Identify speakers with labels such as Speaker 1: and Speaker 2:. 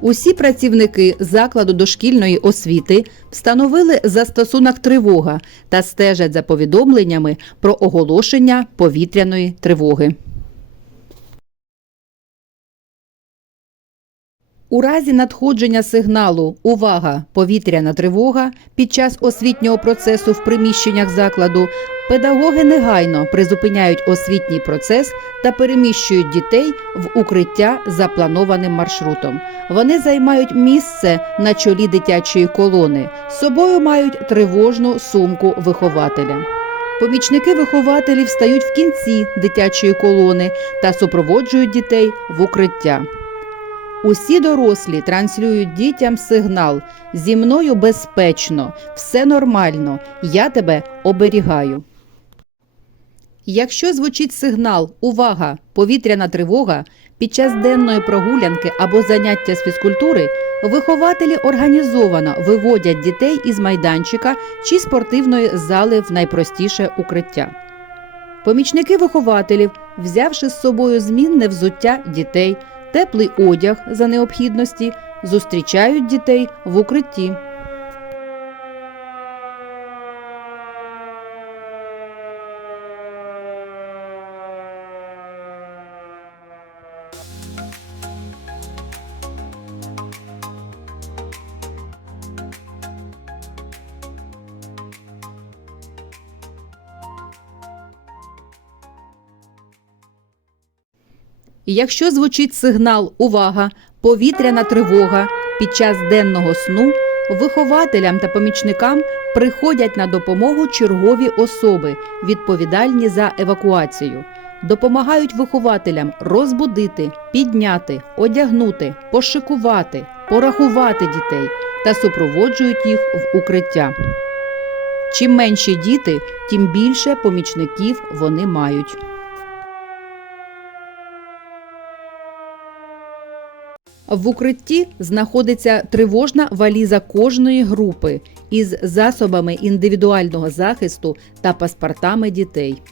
Speaker 1: Усі працівники закладу дошкільної освіти встановили застосунок тривога та стежать за повідомленнями про оголошення повітряної тривоги. У разі надходження сигналу Увага! Повітряна тривога під час освітнього процесу в приміщеннях закладу педагоги негайно призупиняють освітній процес та переміщують дітей в укриття запланованим маршрутом. Вони займають місце на чолі дитячої колони. З собою мають тривожну сумку вихователя. Помічники вихователів стають в кінці дитячої колони та супроводжують дітей в укриття. Усі дорослі транслюють дітям сигнал зі мною безпечно, все нормально, я тебе оберігаю. Якщо звучить сигнал Увага! Повітряна тривога під час денної прогулянки або заняття з фізкультури, вихователі організовано виводять дітей із майданчика чи спортивної зали в найпростіше укриття. Помічники вихователів, взявши з собою змінне взуття дітей, теплий одяг за необхідності, зустрічають дітей в укритті. Якщо звучить сигнал Увага! Повітряна тривога під час денного сну, вихователям та помічникам приходять на допомогу чергові особи, відповідальні за евакуацію. Допомагають вихователям розбудити, підняти, одягнути, пошикувати, порахувати дітей та супроводжують їх в укриття. Чим менші діти, тим більше помічників вони мають. В укритті знаходиться тривожна валіза кожної групи із засобами індивідуального захисту та паспортами дітей.